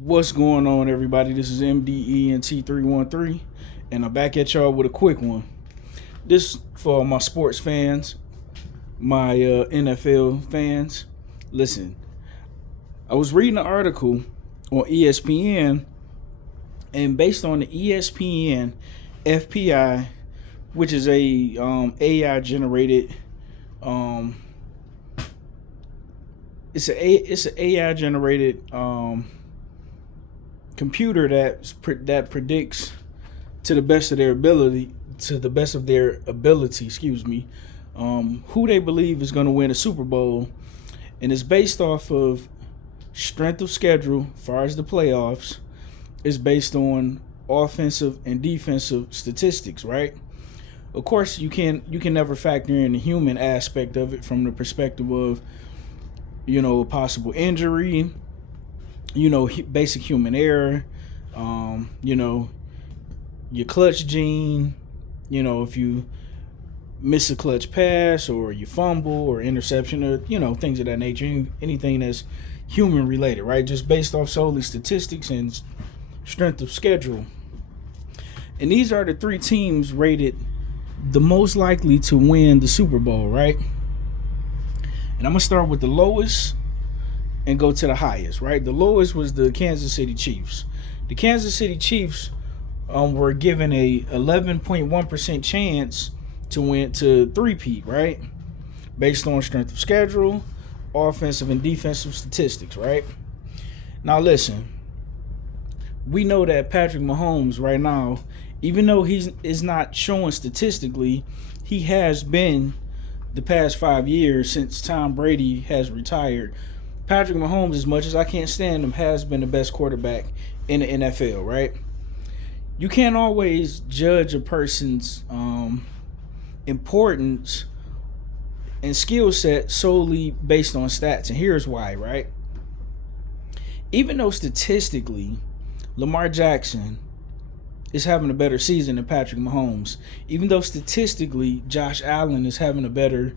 What's going on, everybody? This is MDENT313, and I'm back at y'all with a quick one. This for my sports fans, my NFL fans. Listen, I was reading an article on ESPN, and based on the ESPN FPI, which is a AI generated, it's an AI generated computer that predicts to the best of their ability, excuse me, who they believe is going to win a Super Bowl, and it's based off of strength of schedule as far as the playoffs. It's based on offensive and defensive statistics, right? Of course, you can never factor in the human aspect of it from the perspective of a possible injury, basic human error, your clutch gene, if you miss a clutch pass or you fumble or interception or, things of that nature, anything that's human related, right? Just based off solely statistics and strength of schedule. And these are the three teams rated the most likely to win the Super Bowl, right? And I'm going to start with the lowest and go to the highest, right? The lowest was the Kansas City Chiefs. The Kansas City Chiefs were given a 11.1% chance to win to three-peat, right? Based on strength of schedule, offensive and defensive statistics, right? Now listen, we know that Patrick Mahomes right now, even though he is not showing statistically, he has been the past 5 years since Tom Brady has retired. Patrick Mahomes, as much as I can't stand him, has been the best quarterback in the NFL, right? You can't always judge a person's importance and skill set solely based on stats, and here's why, right? Even though statistically, Lamar Jackson is having a better season than Patrick Mahomes, even though statistically, Josh Allen is having a better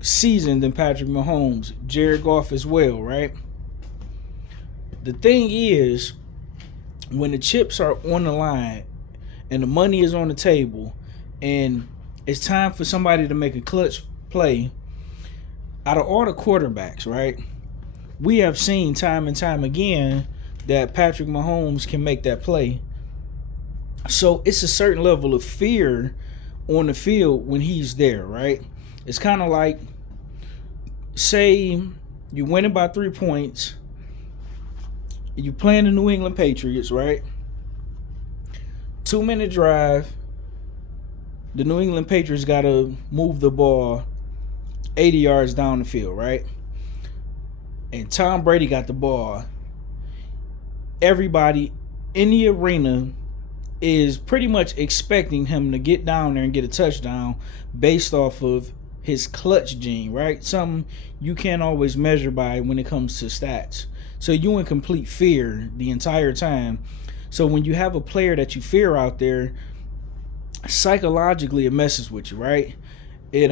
season than Patrick Mahomes, Jared Goff as well, right? The thing is, when the chips are on the line and the money is on the table and it's time for somebody to make a clutch play, out of all the quarterbacks, right, we have seen time and time again that Patrick Mahomes can make that play. So it's a certain level of fear on the field when he's there, right? It's kind of like, say you winning by 3 points, you playing the New England Patriots, right? 2-minute drive. The New England Patriots got to move the ball 80 yards down the field, right? And Tom Brady got the ball. Everybody in the arena is pretty much expecting him to get down there and get a touchdown based off of his clutch gene, right? Something you can't always measure by when it comes to stats. So you in complete fear the entire time. So when you have a player that you fear out there, psychologically it messes with you, right? It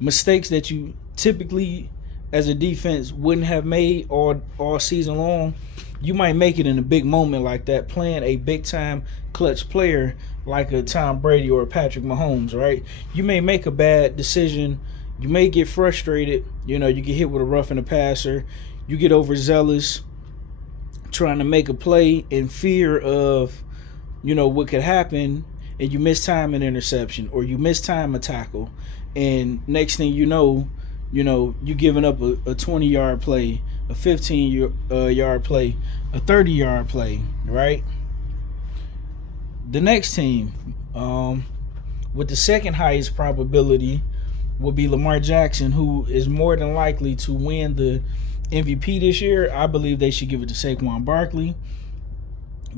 mistakes that you typically as a defense wouldn't have made all season long, you might make it in a big moment like that, playing a big-time clutch player like a Tom Brady or a Patrick Mahomes, right? You may make a bad decision. You may get frustrated. You get hit with a roughing the passer. You get overzealous trying to make a play in fear of, what could happen, and you miss time an interception or you miss time a tackle. And next thing you know, you giving up a 20-yard play, a 15-yard play, a 30-yard play, right? The next team, with the second highest probability, will be Lamar Jackson, who is more than likely to win the MVP this year. I believe they should give it to Saquon Barkley,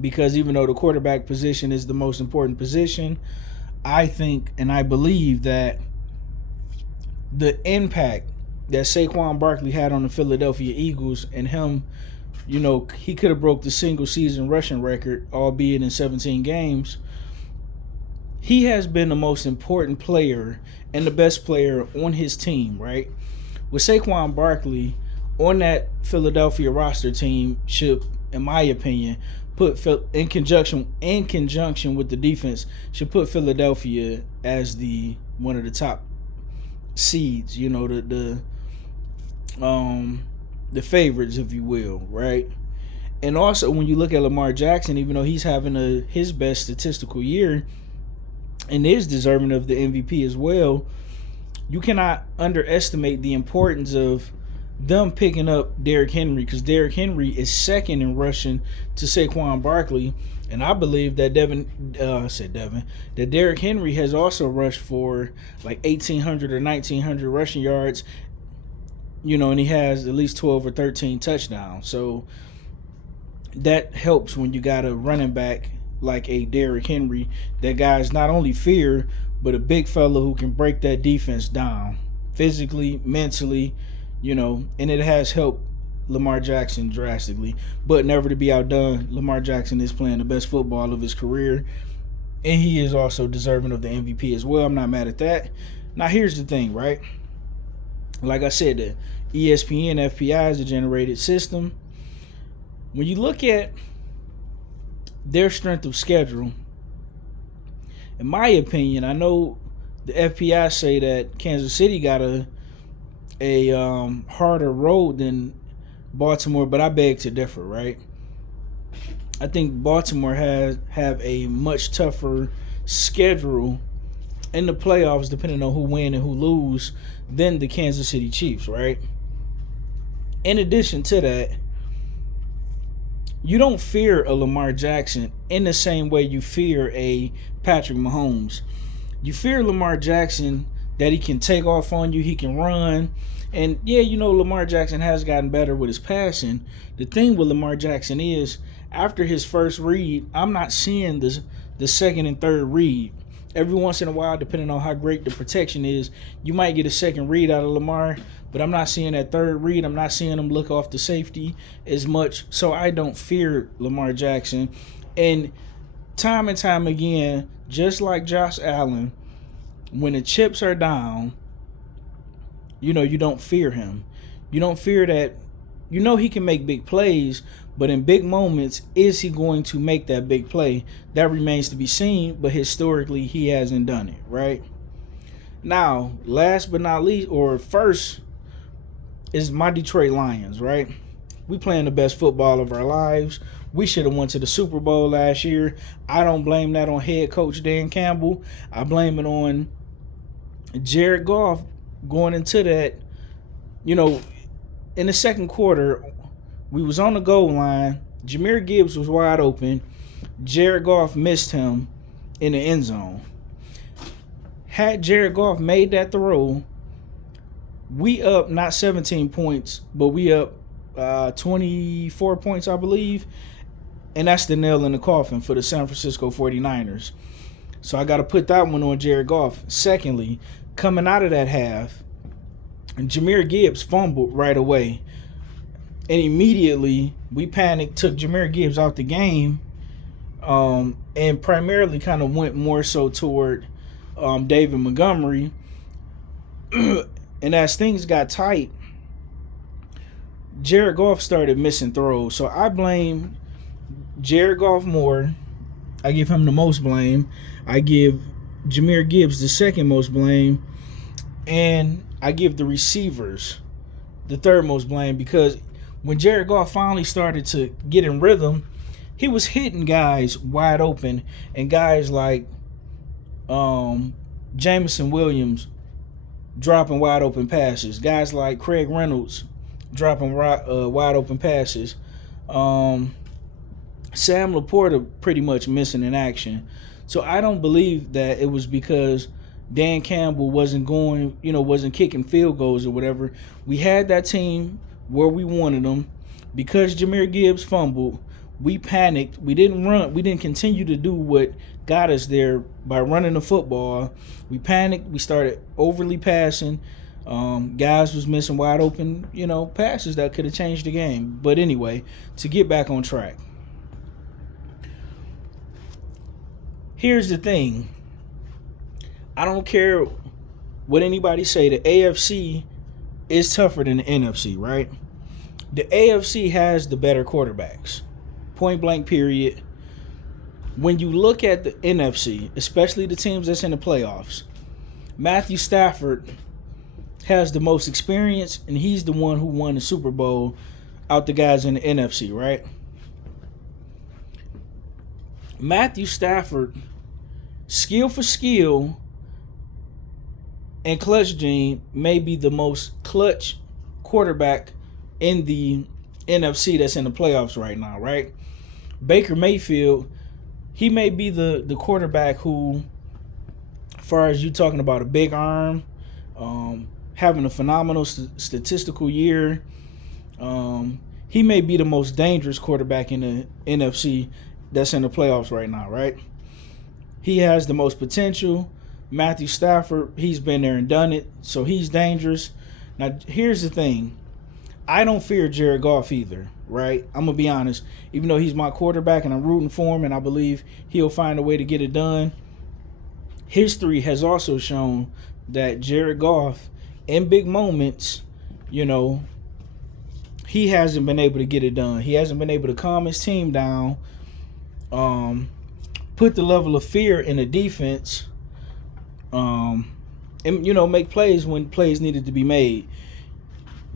because even though the quarterback position is the most important position, I think and I believe that the impact that Saquon Barkley had on the Philadelphia Eagles and him, he could have broke the single season rushing record, albeit in 17 games. He has been the most important player and the best player on his team, right? With Saquon Barkley, on that Philadelphia roster team should, in my opinion, put in conjunction with the defense, should put Philadelphia as the one of the top seeds. You know, the favorites, if you will, right? And also, when you look at Lamar Jackson, even though he's having his best statistical year and is deserving of the MVP as well, you cannot underestimate the importance of them picking up Derrick Henry, because Derrick Henry is second in rushing to Saquon Barkley, and I believe that that Derrick Henry has also rushed for like 1,800 or 1,900 rushing yards, you know, and he has at least 12 or 13 touchdowns. So that helps when you got a running back like a Derrick Henry, that guy's not only feared, but a big fella who can break that defense down physically, mentally, you know, and it has helped Lamar Jackson drastically. But never to be outdone, Lamar Jackson is playing the best football of his career, and he is also deserving of the MVP as well. I'm not mad at that. Now, here's the thing, right? Like I said, the ESPN FPI is a generated system. When you look at their strength of schedule, in my opinion, I know the FPI say that Kansas City got a harder road than Baltimore, but I beg to differ, right? I think Baltimore have a much tougher schedule in the playoffs, depending on who win and who lose, than the Kansas City Chiefs, right? In addition to that, you don't fear a Lamar Jackson in the same way you fear a Patrick Mahomes. You fear Lamar Jackson that he can take off on you, he can run. And yeah, you know, Lamar Jackson has gotten better with his passing. The thing with Lamar Jackson is, after his first read, I'm not seeing the second and third read. Every once in a while, depending on how great the protection is, you might get a second read out of Lamar, but I'm not seeing that third read. I'm not seeing him look off the safety as much. So I don't fear Lamar Jackson. And time again, just like Josh Allen, when the chips are down, you know, you don't fear him. You don't fear that. You know he can make big plays, but in big moments, is he going to make that big play? That remains to be seen, but historically, he hasn't done it, right? Now, last but not least, or first, is my Detroit Lions, right? We playing the best football of our lives. We should have went to the Super Bowl last year. I don't blame that on head coach Dan Campbell. I blame it on Jared Goff going into that. You know, in the second quarter, we was on the goal line. Jahmyr Gibbs was wide open. Jared Goff missed him in the end zone. Had Jared Goff made that throw, we up not 17 points, but we up 24 points, I believe. And that's the nail in the coffin for the San Francisco 49ers. So I got to put that one on Jared Goff. Secondly, coming out of that half, Jahmyr Gibbs fumbled right away. And immediately we panicked, took Jahmyr Gibbs out the game, and primarily kind of went more so toward David Montgomery. And as things got tight, Jared Goff started missing throws. So I blame Jared Goff more. I give him the most blame. I give Jahmyr Gibbs the second most blame. And I give the receivers the third most blame, because when Jared Goff finally started to get in rhythm, he was hitting guys wide open, and guys like Jameson Williams dropping wide open passes. Guys like Craig Reynolds dropping wide open passes. Sam Laporta pretty much missing in action. So I don't believe that it was because Dan Campbell wasn't kicking field goals or whatever. We had that team where we wanted them. Because Jahmyr Gibbs fumbled, we panicked. We didn't run. We didn't continue to do what got us there by running the football. We panicked. We started overly passing. Guys was missing wide open, passes that could have changed the game. But anyway, to get back on track. Here's the thing. I don't care what anybody say. The AFC is tougher than the NFC, right? The AFC has the better quarterbacks. Point blank, period. When you look at the NFC, especially the teams that's in the playoffs, Matthew Stafford has the most experience, and he's the one who won the Super Bowl out the guys in the NFC, right? Matthew Stafford, skill for skill and clutch gene, may be the most clutch quarterback in the NFC that's in the playoffs right now, right? Baker Mayfield, he may be the quarterback who, as far as you talking about a big arm, having a phenomenal statistical year, he may be the most dangerous quarterback in the NFC that's in the playoffs right now, right? He has the most potential. Matthew Stafford, he's been there and done it, so he's dangerous. Now, here's the thing. I don't fear Jared Goff either, right? I'm going to be honest. Even though he's my quarterback and I'm rooting for him and I believe he'll find a way to get it done, history has also shown that Jared Goff, in big moments, you know, he hasn't been able to get it done. He hasn't been able to calm his team down, put the level of fear in the defense, and, you know, make plays when plays needed to be made.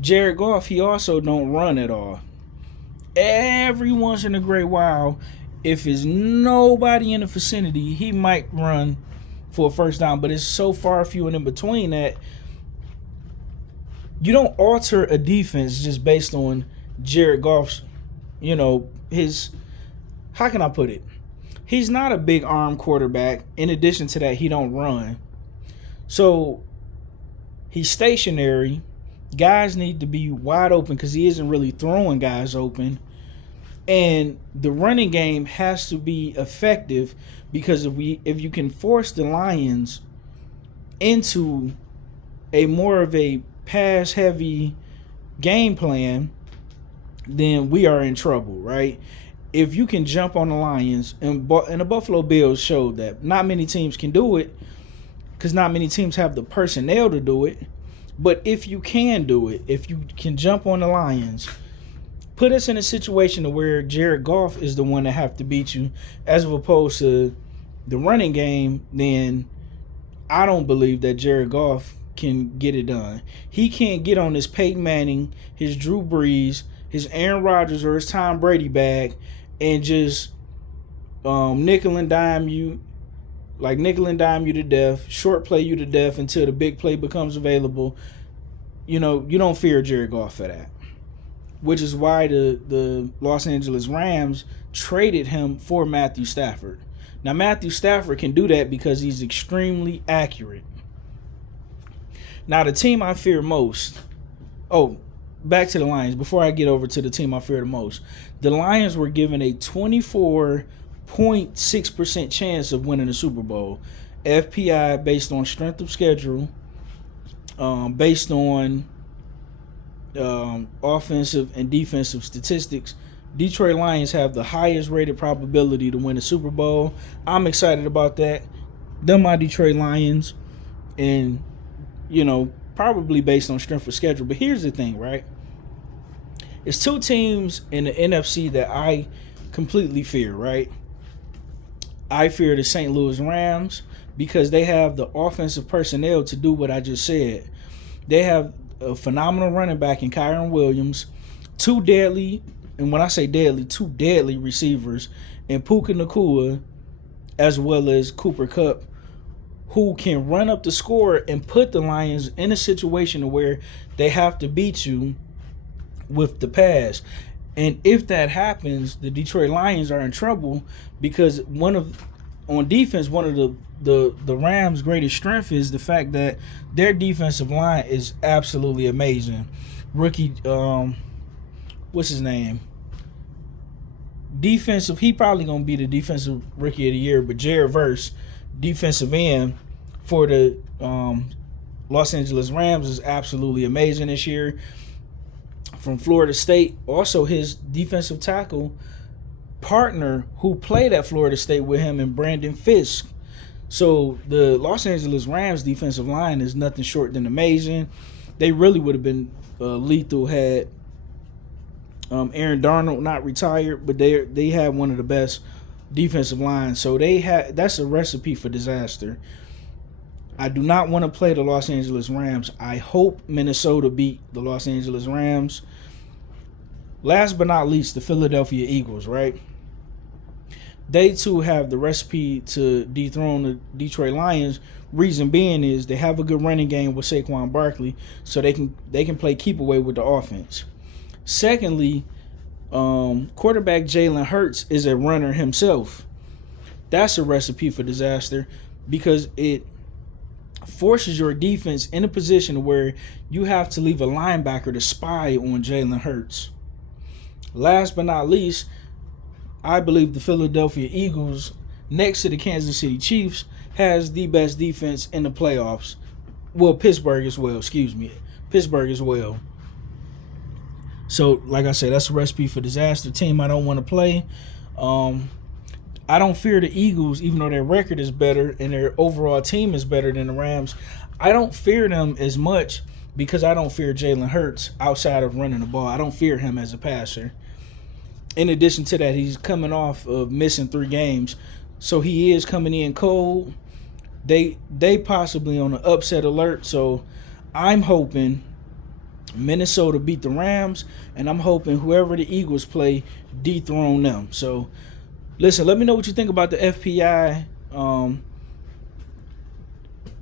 Jared Goff, he also don't run at all. Every once in a great while, if there's nobody in the vicinity, he might run for a first down, but it's so far few and in between that you don't alter a defense just based on Jared Goff's, you know, his, how can I put it? He's not a big arm quarterback. In addition to that, he don't run. So he's stationary. Guys need to be wide open because he isn't really throwing guys open. And the running game has to be effective because if you can force the Lions into a more of a pass-heavy game plan, then we are in trouble, right? If you can jump on the Lions, and the Buffalo Bills showed that not many teams can do it because not many teams have the personnel to do it. But if you can do it, if you can jump on the Lions, put us in a situation where Jared Goff is the one that have to beat you as opposed to the running game, then I don't believe that Jared Goff can get it done. He can't get on his Peyton Manning, his Drew Brees, his Aaron Rodgers, or his Tom Brady bag and just nickel and dime you to death, short play you to death until the big play becomes available. You know, you don't fear Jared Goff for that, which is why the Los Angeles Rams traded him for Matthew Stafford. Now, Matthew Stafford can do that because he's extremely accurate. Now, the team I fear most, back to the Lions. Before I get over to the team I fear the most, the Lions were given a 24.6% chance of winning the Super Bowl. FPI, based on strength of schedule, based on offensive and defensive statistics, Detroit Lions have the highest rated probability to win the Super Bowl. I'm excited about that. They're my Detroit Lions, and, you know, probably based on strength of schedule. But here's the thing, right? It's two teams in the NFC that I completely fear, right? I fear the St. Louis Rams because they have the offensive personnel to do what I just said. They have a phenomenal running back in Kyron Williams, two deadly receivers in Puka Nacua, as well as Cooper Kupp, who can run up the score and put the Lions in a situation where they have to beat you with the pass. And if that happens, the Detroit Lions are in trouble because on defense, one of the Rams' greatest strength is the fact that their defensive line is absolutely amazing. Rookie, what's his name? Defensive, he probably gonna be the defensive rookie of the year, but Jared Verse, defensive end for the Los Angeles Rams, is absolutely amazing this year. From Florida State, also his defensive tackle partner who played at Florida State with him, and Brandon Fisk. So the Los Angeles Rams defensive line is nothing short than amazing. They really would have been lethal had Aaron Darnold not retired, but they have one of the best defensive lines. So that's a recipe for disaster. I do not want to play the Los Angeles Rams. I hope Minnesota beat the Los Angeles Rams. Last but not least, the Philadelphia Eagles, right? They too have the recipe to dethrone the Detroit Lions. Reason being is they have a good running game with Saquon Barkley, so they can play keep away with the offense. Secondly, quarterback Jalen Hurts is a runner himself. That's a recipe for disaster because it forces your defense in a position where you have to leave a linebacker to spy on Jalen Hurts. Last but not least, I believe the Philadelphia Eagles, next to the Kansas City Chiefs, has the best defense in the playoffs. Well, Pittsburgh as well, Pittsburgh as well. So, like I said, that's a recipe for disaster. Team I don't want to play. I don't fear the Eagles, even though their record is better and their overall team is better than the Rams. I don't fear them as much because I don't fear Jalen Hurts outside of running the ball. I don't fear him as a passer. In addition to that, he's coming off of missing 3 games. So he is coming in cold. They possibly on an upset alert. So I'm hoping Minnesota beat the Rams, and I'm hoping whoever the Eagles play dethrone them. So listen, let me know what you think about the FPI.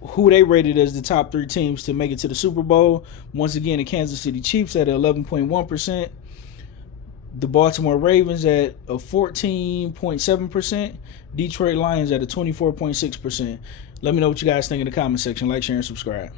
Who they rated as the top 3 teams to make it to the Super Bowl. Once again, the Kansas City Chiefs at 11.1%. The Baltimore Ravens at a 14.7%. Detroit Lions at a 24.6%. Let me know what you guys think in the comment section. Like, share, and subscribe.